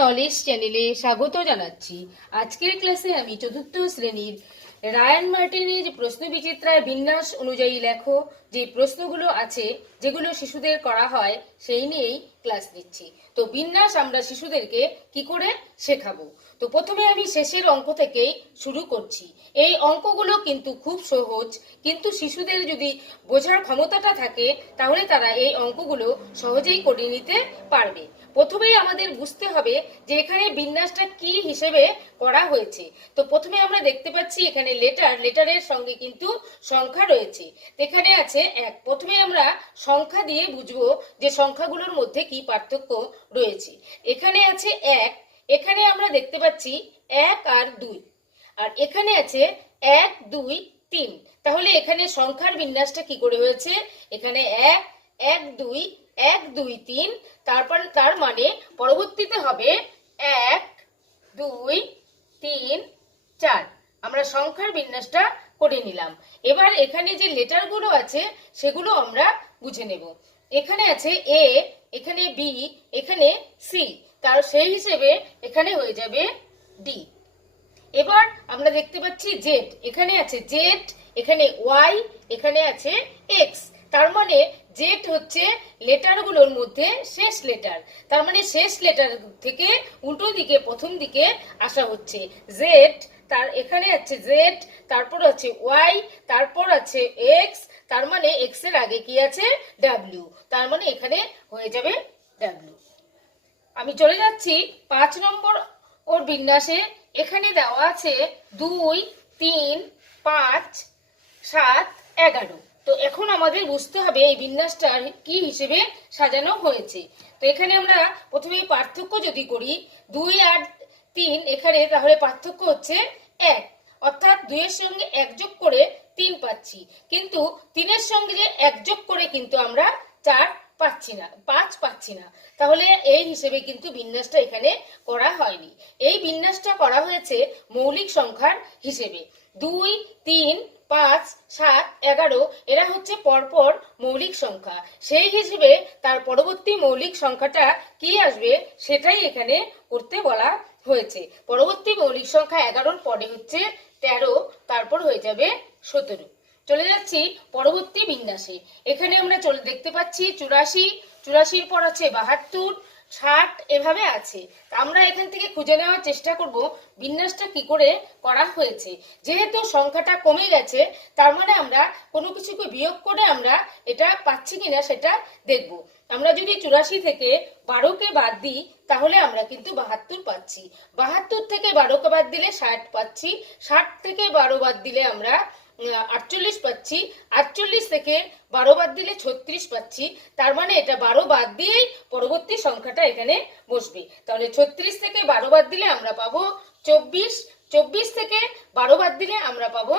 Knowledge চ্যানেলে স্বাগত জানাচ্ছি। আজকের ক্লাসে আমি চতুর্থ শ্রেণির রায়ান মার্টিনের প্রশ্নবিচিত্রায় প্রশ্ন বিচিত্রায় বিন্যাস অনুযায়ী লেখো যে প্রশ্নগুলো আছে, যেগুলো শিশুদের করা হয়, সেই নিয়েই ক্লাস দিচ্ছি তো বিন্যাস, আমরা শিশুদেরকে কি করে শেখাবো? তো প্রথমে আমি শেষের অঙ্ক থেকেই শুরু করছি। এই অঙ্কগুলো কিন্তু খুব সহজ, কিন্তু শিশুদের যদি বোঝার ক্ষমতাটা থাকে, তাহলে তারা এই অঙ্কগুলো সহজেই করে নিতে পারবে। প্রথমেই আমাদের বুঝতে হবে যে এখানে বিন্যাসটা কি হিসেবে করা হয়েছে। তো প্রথমে আমরা দেখতে পাচ্ছি এখানে লেটার লেটারের সঙ্গে কিন্তু সংখ্যা রয়েছে। এখানে আছে এক। প্রথমে আমরা সংখ্যা দিয়ে বুঝব যে সংখ্যাগুলোর মধ্যে কি পার্থক্য রয়েছে। এখানে আছে এক, এখানে আমরা দেখতে পাচ্ছি এক আর দুই। আর এখানে আছে এক, দুই, তিন। তাহলে এখানে সংখ্যার বিন্যাসটা কি করে হয়েছে? এখানে এক এক, দুই এক, দুই, তিন। তারপর তার মানে পরবর্তীতে হবে এক, দুই, তিন, চার। আমরা সংখ্যার বিন্যাসটা করে নিলাম। এবার এখানে যে লেটারগুলো আছে, সেগুলো আমরা বুঝে নেব। এখানে আছে এ এখানে বি এখানে সি তার সেই হিসেবে এখানে হয়ে যাবে ডি এবার আমরা দেখতে পাচ্ছি জেড এখানে আছে জেড এখানে ওয়াই এখানে আছে এক্স তার মানে জেড হচ্ছে লেটারগুলোর মধ্যে শেষ লেটার তার মানে শেষ লেটার থেকে উল্টো দিকে, প্রথম দিকে আসা হচ্ছে। জেড তার এখানে আছে জেড তারপর আছে ওয়াই তারপর আছে এক্স তার মানে এক্সের আগে কি আছে? ডাব্লিউ তার মানে এখানে হয়ে যাবে ডাব্লিউ আমি চলে যাচ্ছি পাঁচ নম্বর ওর বিন্যাসে। এখানে দেওয়া আছে দুই, তিন, পাঁচ, সাত, এগারো। তো এখন আমাদের বুঝতে হবে এই বিন্যাসটা কি হিসেবে সাজানো হয়েছে। তো এখানে আমরা প্রথমে পার্থক্য যদি করি, দুই আর তিন এখানে তাহলে পার্থক্য হচ্ছে এক। অর্থাৎ দুইয়ের সঙ্গে এক যোগ করে তিন পাচ্ছি। কিন্তু তিনের সঙ্গে যে এক যোগ করে কিন্তু আমরা চার পাচ্ছি না, পাঁচ পাচ্ছি না। তাহলে এই হিসেবে কিন্তু বিন্যাসটা এখানে করা হয়নি। এই বিন্যাসটা করা হয়েছে মৌলিক সংখ্যার হিসেবে। দুই, তিন পাঁচ, সাত, এগারো, এরা হচ্ছে পরপর মৌলিক সংখ্যা। সেই হিসেবে তার পরবর্তী মৌলিক সংখ্যাটা কি আসবে সেটাই এখানে করতে বলা হয়েছে। পরবর্তী মৌলিক সংখ্যা এগারোর পরে হচ্ছে তেরো, তারপর হয়ে যাবে সতেরো। চলে যাচ্ছি পরবর্তী বিন্যাসে। এখানে আমরা চলে দেখতে পাচ্ছি চুরাশি, চুরাশির পর আছে বাহাত্তর ষাট এভাবে আছে। আমরা এখান থেকে খুঁজে নেওয়ার চেষ্টা করব বিন্যাসটা কি করে করা হয়েছে। যেহেতু সংখ্যাটা কমে গেছে, তার মানে আমরা কোনো কিছুকে বিয়োগ করে আমরা এটা পাচ্ছি কিনা সেটা দেখব। আমরা যদি চুরাশি থেকে বারোকে বাদ দিই, তাহলে আমরা কিন্তু বাহাত্তর পাচ্ছি। বাহাত্তর থেকে বারোকে বাদ দিলে ষাট পাচ্ছি। ষাট থেকে বারো বাদ দিলে আমরা আটচল্লিশ পাচ্ছি। আটচল্লিশ থেকে বারো বাদ দিলে ছত্রিশ পাচ্ছি। তার মানে এটা বারো বাদ দিয়েই পরবর্তী সংখ্যাটা এখানে বসবে। তাহলে ছত্রিশ থেকে বারো বাদ দিলে আমরা পাবো চব্বিশ। চব্বিশ থেকে বারো বাদ দিলে আমরা পাবো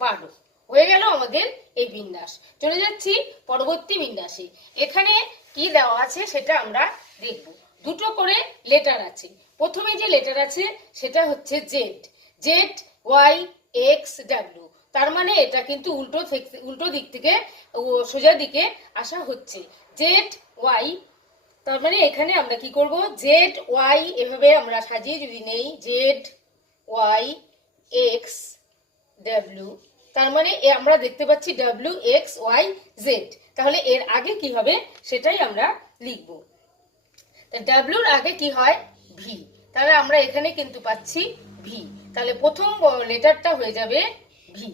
বারো। হয়ে গেল আমাদের এই বিন্যাস। চলে যাচ্ছি পরবর্তী বিন্যাসে। এখানে কি দেওয়া আছে সেটা আমরা দেখব। দুটো করে লেটার আছে। প্রথমে যে লেটার আছে সেটা হচ্ছে Z Z Y X W তার মানে এটা কিন্তু উল্টো থেকে, উল্টো দিক থেকে সোজা দিকে আসা হচ্ছে। জেড ওয়াই, তার মানে এখানে আমরা কি করব? জেড ওয়াই এভাবে আমরা সাজিয়ে যদি নেই, জেড ওয়াই এক্স ডাব্লিউ, তার মানে এ আমরা দেখতে পাচ্ছি ডাব্লিউ এক্স ওয়াই জেড। তাহলে এর আগে কি হবে? সেটাই আমরা লিখব। ডাব্লিউর আগে কি হয়? ভি। তাহলে আমরা এখানে কিন্তু পাচ্ছি ভি। তাহলে প্রথম লেটারটা হয়ে যাবে ভি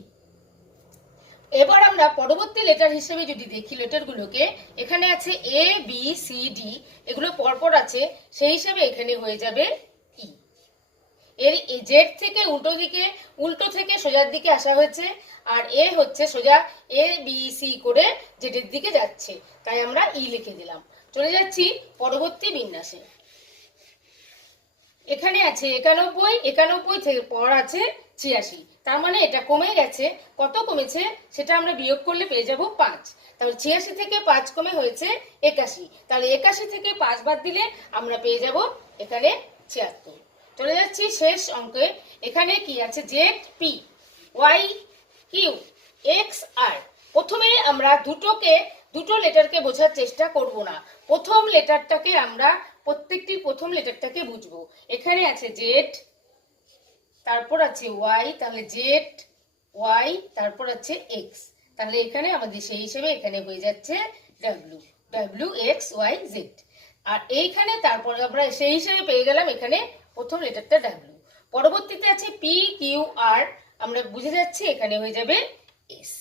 এবার আমরা পরবর্তী লেটার হিসেবে যদি দেখি লেটারগুলোকে এখানে আছে এ বি সি ডি এগুলো পরপর আছে, সেই হিসেবে এখানে হয়ে যাবে ই এর জেড থেকে উল্টো দিকে, উল্টো থেকে সোজার দিকে আসা হয়েছে, আর এ হচ্ছে সোজা এ বি সি করে জেডের দিকে যাচ্ছে। তাই আমরা ই লিখে দিলাম। চলে যাচ্ছি পরবর্তী বিন্যাসে। এখানে আছে একানব্বই একানব্বই থেকে পর আছে ছিয়াশি। তার মানে এটা কমে গেছে। কত কমেছে? সেটা আমরা বিয়োগ করলে পেয়ে যাব পাঁচ। তাহলে ছিয়াশি থেকে পাঁচ কমে হয়েছে একাশি। তাহলে একাশি থেকে পাঁচ বাদ দিলে আমরা পেয়ে যাব এখানে ছিয়াত্তর। চলে যাচ্ছি শেষ অঙ্কে। এখানে কি আছে? Z P Y Q X আর প্রথমে আমরা দুটোকে, দুটো লেটারকে বোঝার চেষ্টা করব না। প্রথম লেটারটাকে আমরা প্রত্যেকটির প্রথম লেটারটাকে বুঝব। এখানে আছে জেড, তারপর আছে ওয়াই, তাহলে জেড, ওয়াই, তারপর আছে এক্স। তাহলে এখানে আমাদের সেই হিসেবে এখানে হয়ে যাচ্ছে W W, X, Y, Z. আর এইখানে তারপর আমরা সেই হিসেবে পেয়ে গেলাম এখানে প্রথম লেটারটা ডাব্লিউ। পরবর্তীতে আছে পি, কিউ, আর, আমরা বুঝে যাচ্ছি এখানে হয়ে যাবে এস।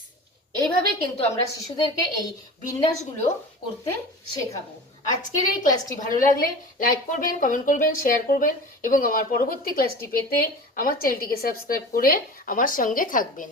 এইভাবে কিন্তু আমরা শিশুদেরকে এই বিন্যাসগুলো করতে শেখাবো। আজকের এই ক্লাসটি ভালো লাগলে লাইক করবেন কমেন্ট করবেন শেয়ার করবেন এবং আমার পরবর্তী ক্লাসটি পেতে আমার চ্যানেলটিকে সাবস্ক্রাইব করে আমার সঙ্গে থাকবেন।